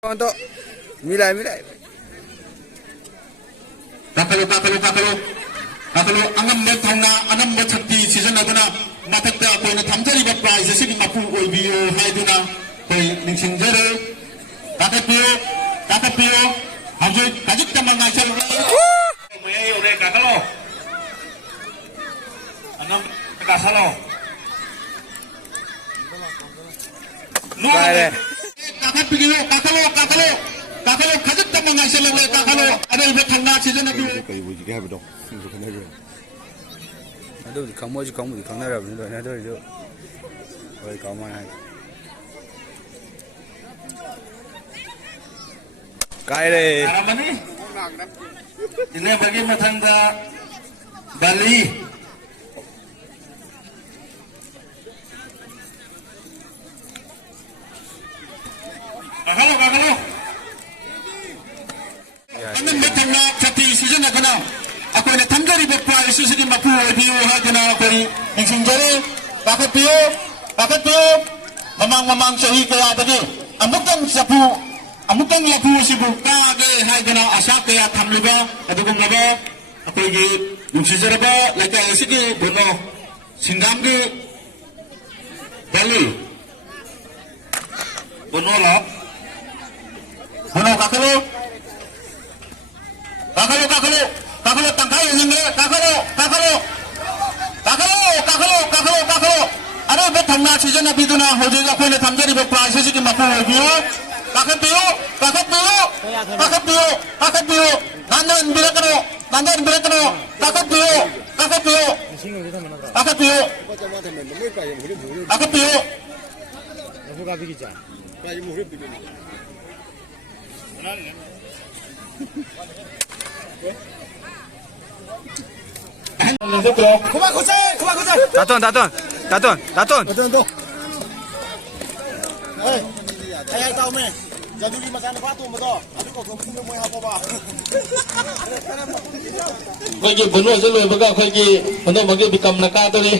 Untuk milai. Kakalo angam me thangna anam me chakti season aduna matakta koina thamjari ba prize sigi mapu oibiyo haiduna koi ningsingjare kakapio haju kajik tamanga chal mai ore kakalo anam kakalo no kakalo kajik tamanga chal kakalo ada be thangna season adu koi buji ke habdo ada kamu di kamera begitu ada itu koi kamu hai kaire aramani ini bagi matangga Bali kakalo anam matangga chati season akana aku ini tanggali berapa isu segi mapu biu hajana aku ini insinjare kakapio mamang sahi kaya bagi amukang yapu sibu kage hajana asa kaya thamliba adugum laba aku ini insinjare ba lagi segi bono singgamge Bali bono kakalo tangkai ini kakalo ada betangna season api tu na hoji aku ini thamjari berprize segi mapu biu kakapio nandan birakano kakapio Daton. Ayah tahu me, jadi di makan apa tu betul? Aduh kau mungkin mau apa bah? Kau ini benar je baga kau ini benar bagi bikam nakar tu ni.